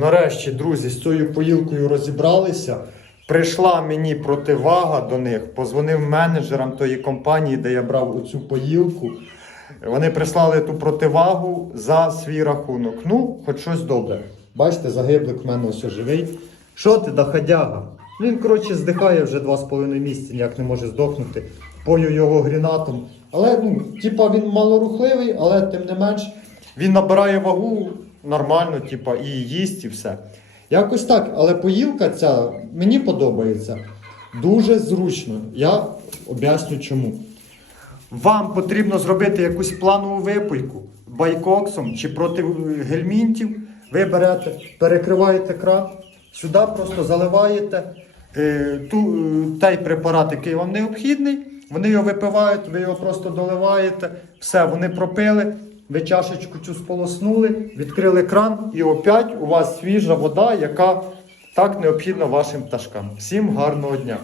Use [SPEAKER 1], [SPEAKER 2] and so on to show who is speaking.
[SPEAKER 1] Нарешті, друзі, з цією поїлкою розібралися. Прийшла мені противага до них, позвонив менеджерам тої компанії, де я брав оцю поїлку. Вони прислали ту противагу за свій рахунок. Ну, хоч щось добре. Бачите, загиблик в мене ось живий. Що ти, доходяга? Він, коротше, здихає вже два з половиною місяці, ніяк не може здохнути. Пою його грінатом. Але, ну, типа, він малорухливий, але тим не менш, він набирає вагу нормально, типа, і їсть, і все. Якось так, але поїлка ця мені подобається. Дуже зручно. Я об'ясню чому. Вам потрібно зробити якусь планову випойку байкоксом чи проти гельмінтів. Ви берете, перекриваєте кран, сюди просто заливаєте е, ту, е, той препарат, який вам необхідний. Вони його випивають, ви його просто доливаєте. Все, вони пропили. Ви чашечку цю сполоснули, відкрили кран, і опять у вас свіжа вода, яка так необхідна вашим пташкам. Всім гарного дня!